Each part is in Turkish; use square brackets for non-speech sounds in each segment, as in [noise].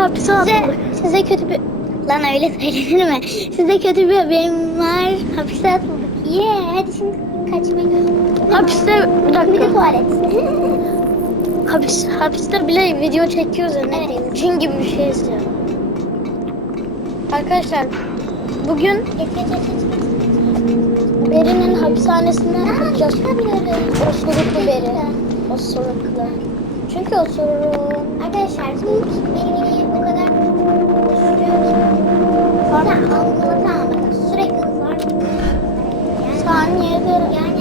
hapse Size, atıldık. size kötü bir... Lan öyle söylenir mi? Size kötü bir haberim var. Hapse atıldık. Yeah, hadi şimdi kaçmayı. Hapiste bir Bir de dakika. tuvalet. [laughs] Hapis, hapiste bile video çekiyoruz ya ne Evet. diyeyim. Cin gibi bir şeyiz ya. Arkadaşlar bugün Geç, geç, geç. Beri'nin hapishanesinden Aa, çıkabiliyoruz. Osuruklu Beri. Osuruklu. Çünkü osuruk. Arkadaşlar bu Sen anlatamam. Sürekli hızlar. Yani, Saniyede yani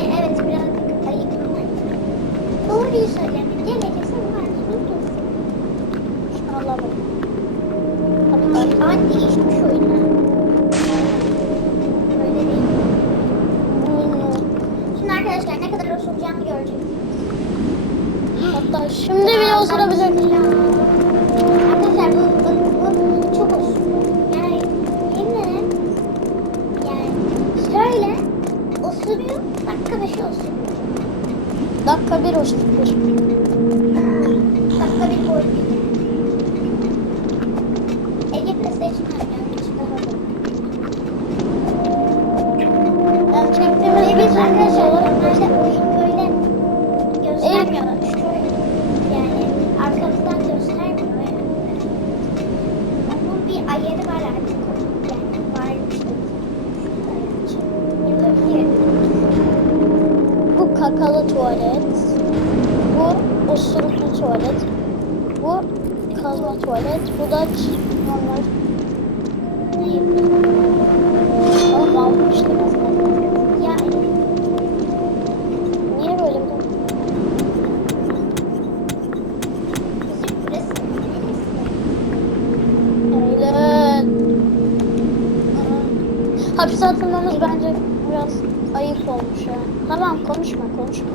Hapse atılmamız bence biraz ayıp olmuş ya. Tamam konuşma konuşma.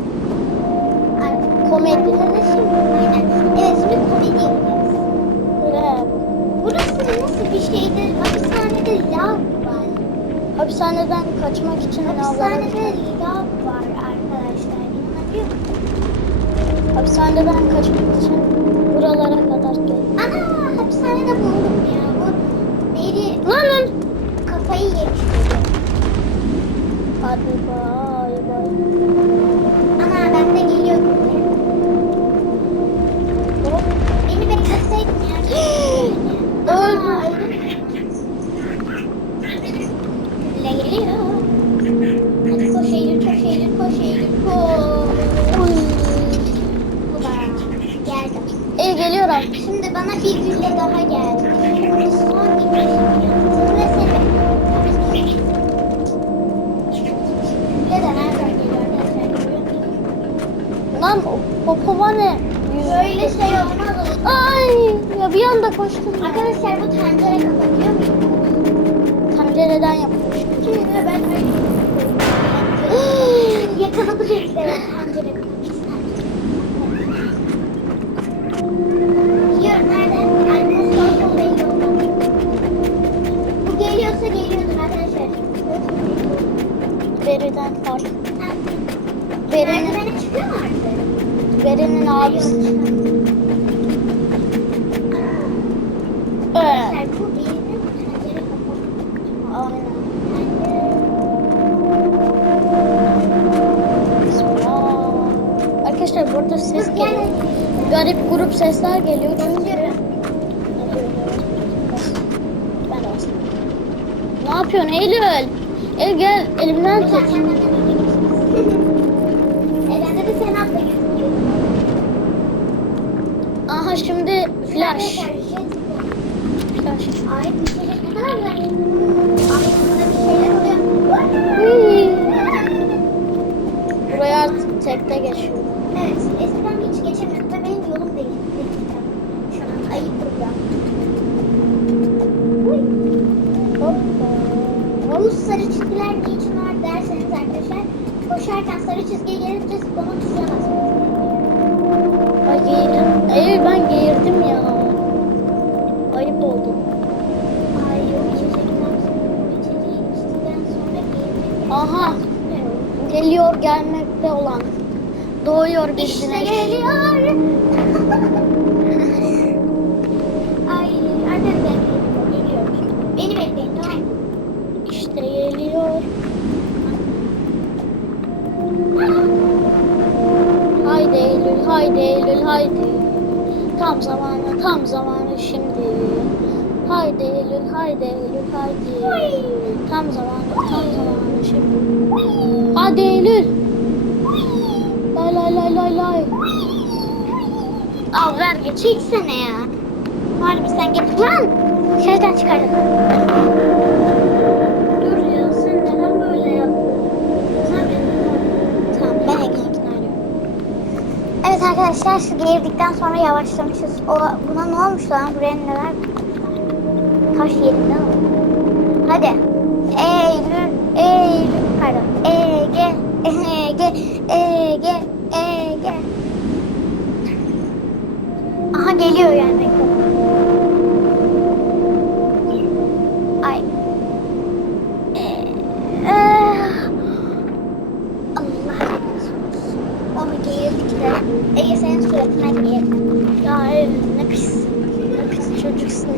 Ay, Komedi. Aynen. Evet şimdi komedi yapacağız. Böyle Burası nasıl bir şeydir? Hapishanede lav var. hapishaneden kaçmak için lavlara Hapishanede lav var arkadaşlar. İnanabiliyor musunuz? Hapishaneden kaçmak için buralara kadar gel. Ana hapishanede buldum ya. Bu biri Lan lan. Kafayı yemiş. Hadi bay bay. Ana ben de geliyordum. Hop. Beni bekleseydin ya. [gasps] Öldüm. Bile geliyor. Hadi koş Eylül, koş Eylül, koş Eylül, koş. Ulan, Geldim. İyi geliyorum. Şimdi bana bir gülle daha geldi. Popoma ne? Böyle şey olmaz. Ay ya bir anda koştum. Arkadaşlar bu tencere kapatıyor musunuz? Tencereden yapmış. Ben yakaladı bir de [gasps] tencere kapatmış. Yiyorum nerede? Ay bu son son belli oldu. Bu geliyorsa geliyordur arkadaşlar. Beriden fark. Berinin, Merdivene çıkıyor mu Berinin abisi. Evet. Arkadaşlar burada ses geliyor. Garip grup sesler geliyor çünkü. Ne yapıyorsun Eylül? Eylül gel elimden tut. Eren'de de sen atla gözüküyor. Aha şimdi flash. Arkadaşlar, jet bu. Flash. Ay bu çocuk ne kadar güzel. Aklımda bir şeyler oluyor. Hii. Buraya artık tekte geçiyor. Evet, eskiden hiç geçemiyordum ve benim yolum değil. Şu an ayıp burada. Bu sarı çizgiler niçin var derseniz arkadaşlar, koşarken sarı çizgiye gelince onun gelmekte olan doğuyor bir işte güneş. İşte geliyor. [laughs] Ay annem geliyor. Beni bekleyin tamam İşte geliyor. Haydi Eylül, haydi Eylül, haydi. Tam zamanı, tam zamanı şimdi. Haydi Eylül, haydi Eylül, haydi. Tam zamanı, tam zamanı şimdi. Haydi Eylül. Lay lay lay lay. Al ver geç. Çeksene ya. Mı sen geç. Lan! Şuradan çıkardım. Dur ya sen neden böyle yaptın? Tamam ben Ege'ninkini arıyorum. Evet arkadaşlar şu girdikten sonra yavaşlamışız. O, buna ne olmuş lan? Buraya neler? Taş yerinde mi? Hadi. Eylül, Eylül, pardon. Ege, Ege, Ege, Ege. Aha geliyor yani. Ay. Ee, eh. Allah. Onu giyirdik de. Ege senin suratına giyelim. Ya ne pis. Ne pis çocuksun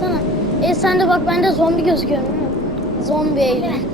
baksana. E sen de bak bende zombi gözüküyor değil mi? Zombi Eylül.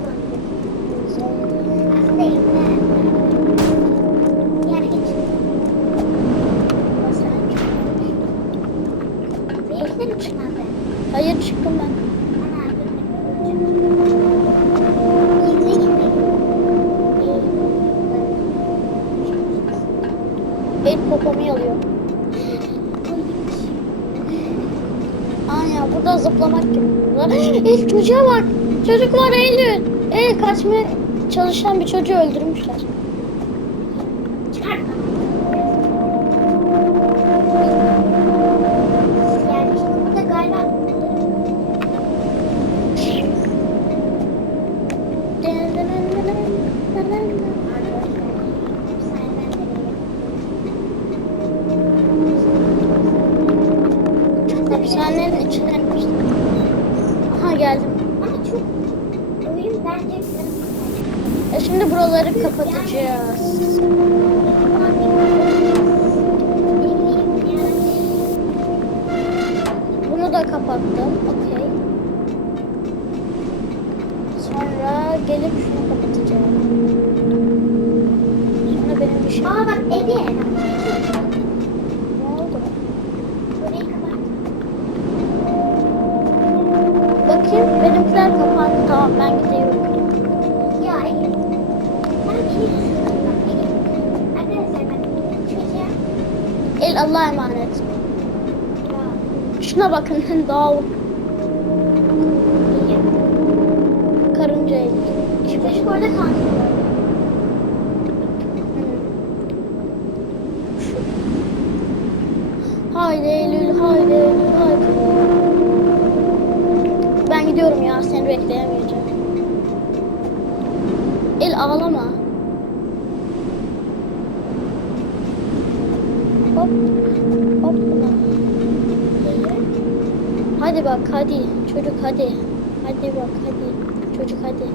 Gibi. El çocuğa bak. Çocuk var Eylül. El kaçmaya çalışan bir çocuğu öldürmüşler. Çıkartma. İyi. karınca el. Çocuk orada kalmış. Haydi Eylül, haydi Eylül, haydi. Ben gidiyorum ya, seni bekleyemeyeceğim. El ağlama. Çocuk hadi. Hadi bak, hadi. Çocuk hadi.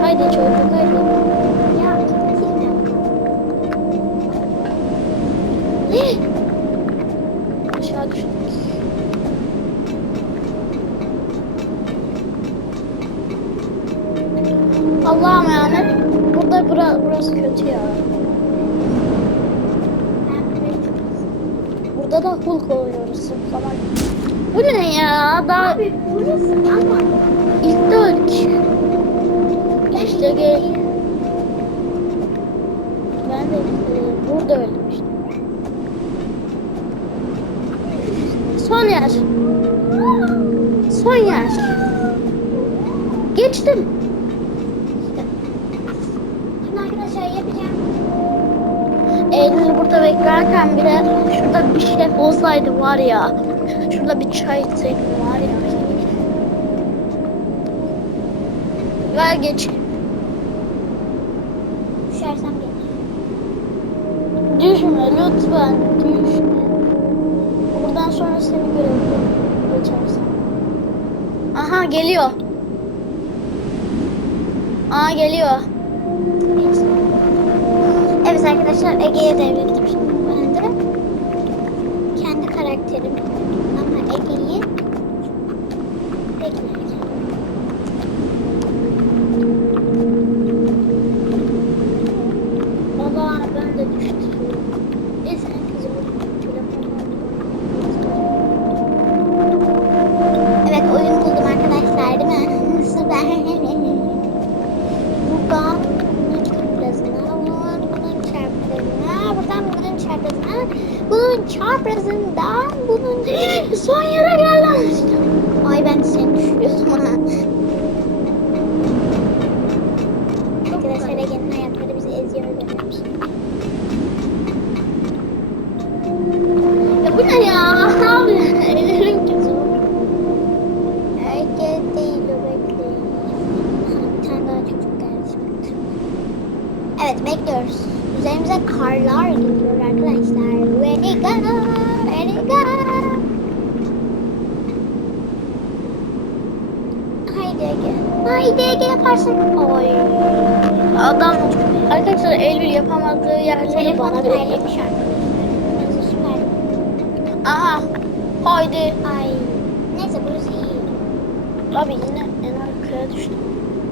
Haydi çocuk, hadi. Ya gittim. Hii! [gasps] Aşağı düştük. Allah'ım emanet. Burada bura, burası kötü ya. Burada da Hulk oluyoruz zıplamak. Ya? Daha Abi ilk öldük. İşte gel. Ben de e, burada işte. Son yer. Son yer. Geçtim. Eylül burada beklerken bile şurada bir şey olsaydı var ya. Şurada bir çay içseydim var ya. Ver geç. Düşersem geç. Düşme lütfen. Düşme. Buradan sonra seni görebilirim. Geçersen. Aha geliyor. Aa geliyor. Evet arkadaşlar Ege'ye devrettim şimdi ben de. Kendi karakterim. Haydi. Ay. Neyse burası iyi. Abi yine en arkaya düştüm.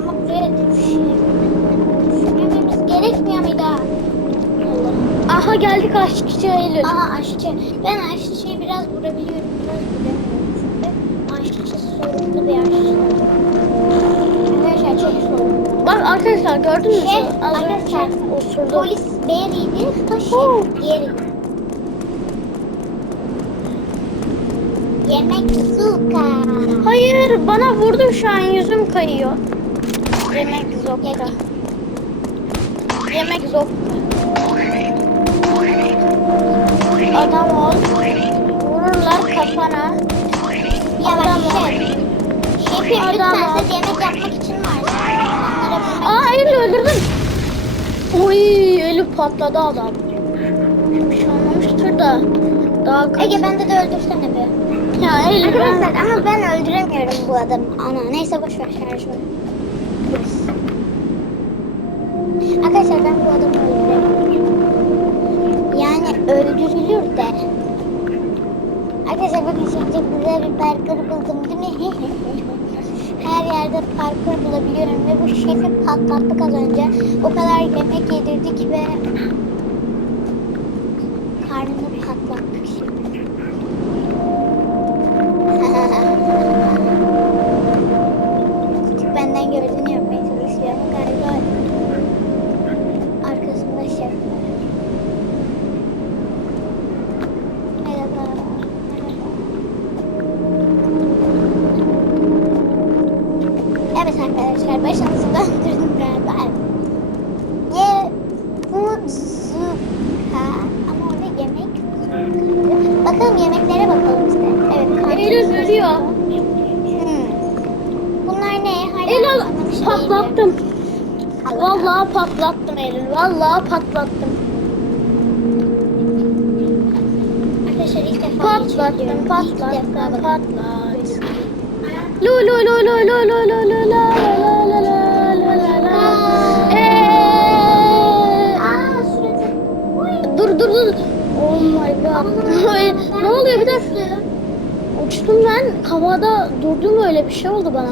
Ama buraya düşmememiz gerekmiyor muydu? Allah. Aha geldik aşçı Eylül. Aha aşçı. Ben aşçıyı biraz vurabiliyorum. Biraz vuramıyorum çünkü. Aşçı sorunlu bir aşçı. Arkadaşlar çok sorunlu. Bak arkadaşlar gördünüz mü? Şey, Az arkadaşlar, önce osurdu. Polis Barry'di. Taşı Oh. Yemek suka. Hayır bana vurdu şu an yüzüm kayıyor. Yemek zokka. Yemek zokka. Adam ol. Vururlar kafana. Ya Adam bak ol. Şefim Adam lütfen ol. siz yemek yapmak için Aa Eylül öldürdüm. Oy Eylül patladı adam. Bir şey olmamıştır da. Daha kaç... Ege bende de öldürsene be. Ya ben... Arkadaşlar ama ben öldüremiyorum bu adamı. Ana neyse boş ver şarj var. Arkadaşlar ben bu adamı öldüremiyorum. Yani öldürülür de. Arkadaşlar bakın şimdi güzel bir parkur buldum değil mi? [laughs] Her yerde parkur bulabiliyorum ve bu şefi patlattık az önce. O kadar yemek yedirdik ve karnını patlattık şimdi. Mutsuka. Ama orada yemek. Bakalım yemeklere bakalım işte. Evet. Eylül ölüyor. Hmm. Bunlar ne? Hala Eylül anlamış değilim. patlattım. Allah. Vallahi patlattım Eylül. Vallahi patlattım. Arkadaşlar ilk defa Patlattım, patlattım, defa bakın. patlat. Lu lu lu lu lu lu lu lu la Oh my god. [laughs] Ne oluyor bir dakika. Uçtum ben. Havada durdum öyle bir şey oldu bana.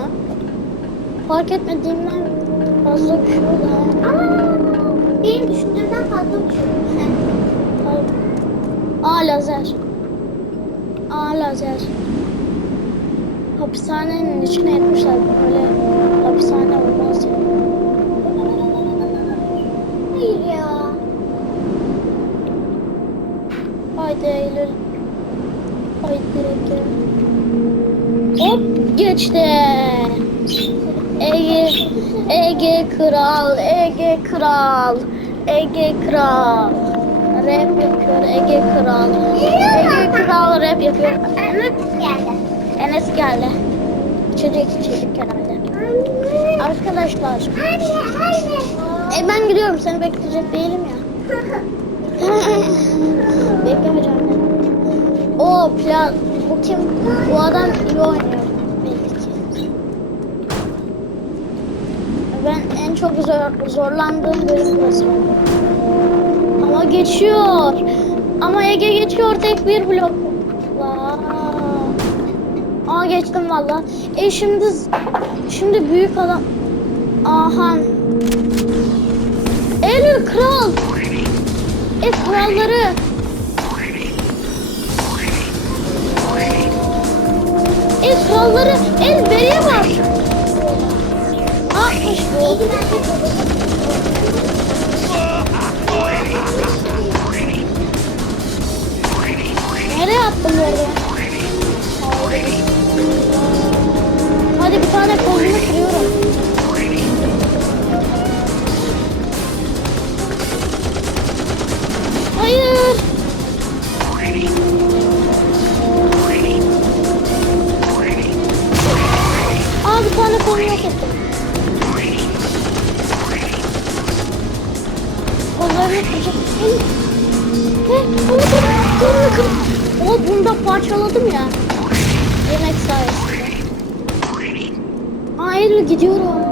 Fark etmediğimden fazla bir şey oldu. ha. Aa, benim düşündüğümden fazla uçuyorum. Aa lazer. Aa lazer. Hapishanenin içine etmişler böyle. Hapishane olmaz ya. Hayır 17 Eylül ay Hop geçti. Ege Ege Kral, Ege Kral, Ege Kral. Rap yapıyor Ege Kral. Ege Kral rap yapıyor. Enes geldi. Enes geldi. İçecek içecek herhalde. Arkadaşlar. Anne, anne. E ben gidiyorum seni bekleyecek değilim ya. [laughs] Beklemeyeceğim ben. O plan. Bu kim? Bu adam iyi oynuyor. Belli ki. Ben en çok zor, zorlandığım bölüm burası. Ama geçiyor. Ama Ege geçiyor tek bir blok. Aa geçtim valla. E şimdi şimdi büyük adam. Aha. Eylül kral. E kralları. E kralları el beriye bak. Bu? Nereye attın böyle? Hadi bir tane kolunu kırıyorum. Aa bir tane kolunu yok ettim. Kollarını kıracak. He, onu kır, kolunu kır. O bunda parçaladım ya. Yemek sayesinde. Aa Eylül gidiyorum.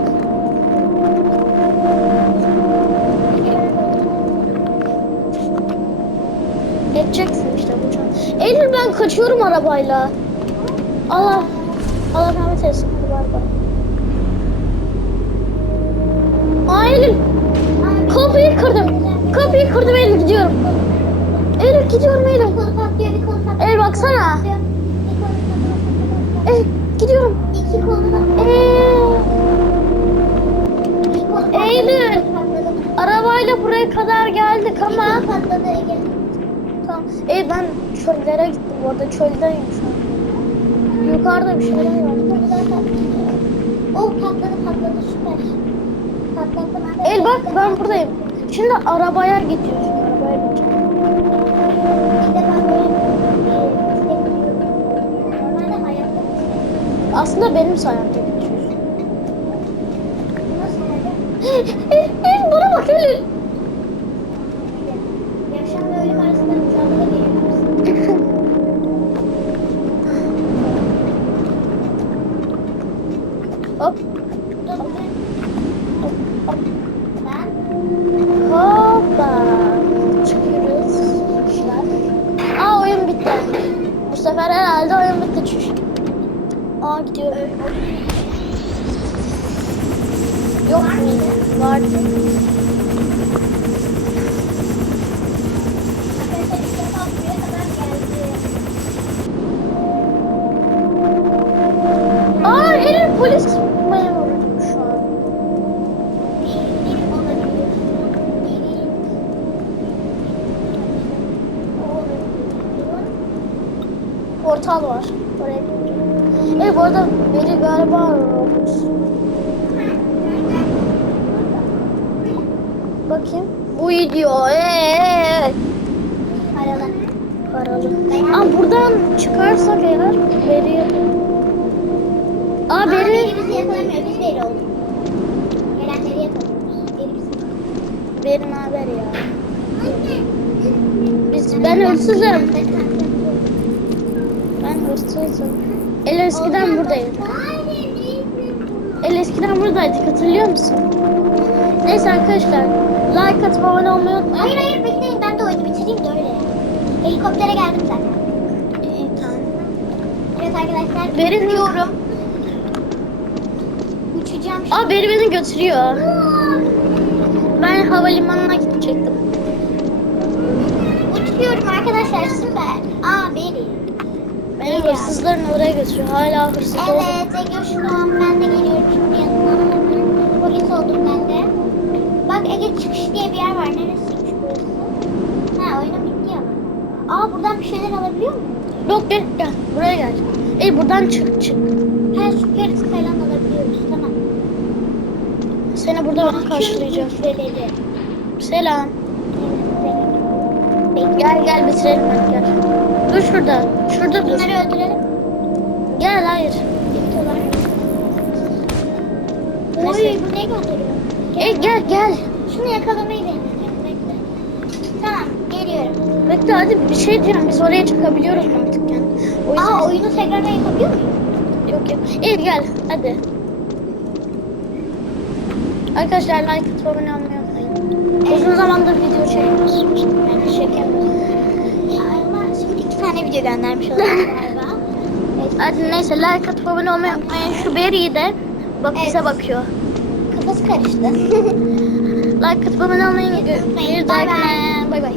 Ben kaçıyorum arabayla. Allah Allah rahmet eylesin. Aa Eylül kapıyı kırdım. Kapıyı kırdım Eylül gidiyorum. Eylül gidiyorum Eylül. Eylül baksana. Eylül gidiyorum. Ee, Eylül. Arabayla buraya kadar geldik ama. Tamam. E ben çöllere gittim bu arada çöldeyim şu an. Yukarıda bir şeyler var. O patladı patladı süper. Patlattı ben de. El bak ben buradayım. Şimdi arabaya gidiyoruz. Arabaya e, hayatta Aslında benim sayemde Yakalamıyor. Biz beri olduk. Gelenleri yakalıyoruz. Beri ne haber ya? Biz, ben hırsızım. Ben hırsızım. El eskiden buradaydı. El eskiden buradaydık hatırlıyor musun? Neyse arkadaşlar. Like atıp abone olmayı unutmayın. Hayır hayır bekleyin ben de oyunu bitireyim de öyle. Helikoptere geldim zaten. İyi tamam. Evet arkadaşlar. Beri diyorum. Uçacağım şimdi. Aa beri beni götürüyor. Ben havalimanına gidecektim. Uçuyorum arkadaşlar süper. Aa beri. Beni hırsızların oraya götürüyor. Hala hırsız oldum. Evet Ege şu an ben de geliyorum şimdi yanına. Polis oldum ben de. Bak Ege çıkış diye bir yer var. Neresiymiş burası? Ha oyunun bitti ya. Aa buradan bir şeyler alabiliyor muyum? Yok gel gel. Buraya gel. Ey buradan çık çık. Alabiliyoruz. Tamam. Seni burada ben karşılayacağım. Şüpheleri. Selam. Gel gel bitirelim hadi gel. Dur şurada. Şurada dur. Bunları öldürelim. Gel hayır. Oy bu ne gönderiyor? Ey gel gel. Şunu yakalamayı. Bekle. Tamam geliyorum. Bekle hadi bir şey diyeceğim. Biz oraya çıkabiliyoruz mantıken. O yüzden... Aa oyunu tekrardan yapabiliyor muyum? Yok yok. Ey gel hadi. Arkadaşlar like atıp abone olmayı unutmayın. Uzun zamandır video çekmiyoruz. Ben de çekemiyorum. İki tane video göndermiş olabilir [laughs] galiba. Hadi neyse like atıp abone olmayı unutmayın. Şu Berry'i de bak bize Evet. bakıyor. Kafası karıştı. [laughs] Like atıp abone olmayı Unutmayın. Bay dahakine. Bay bay.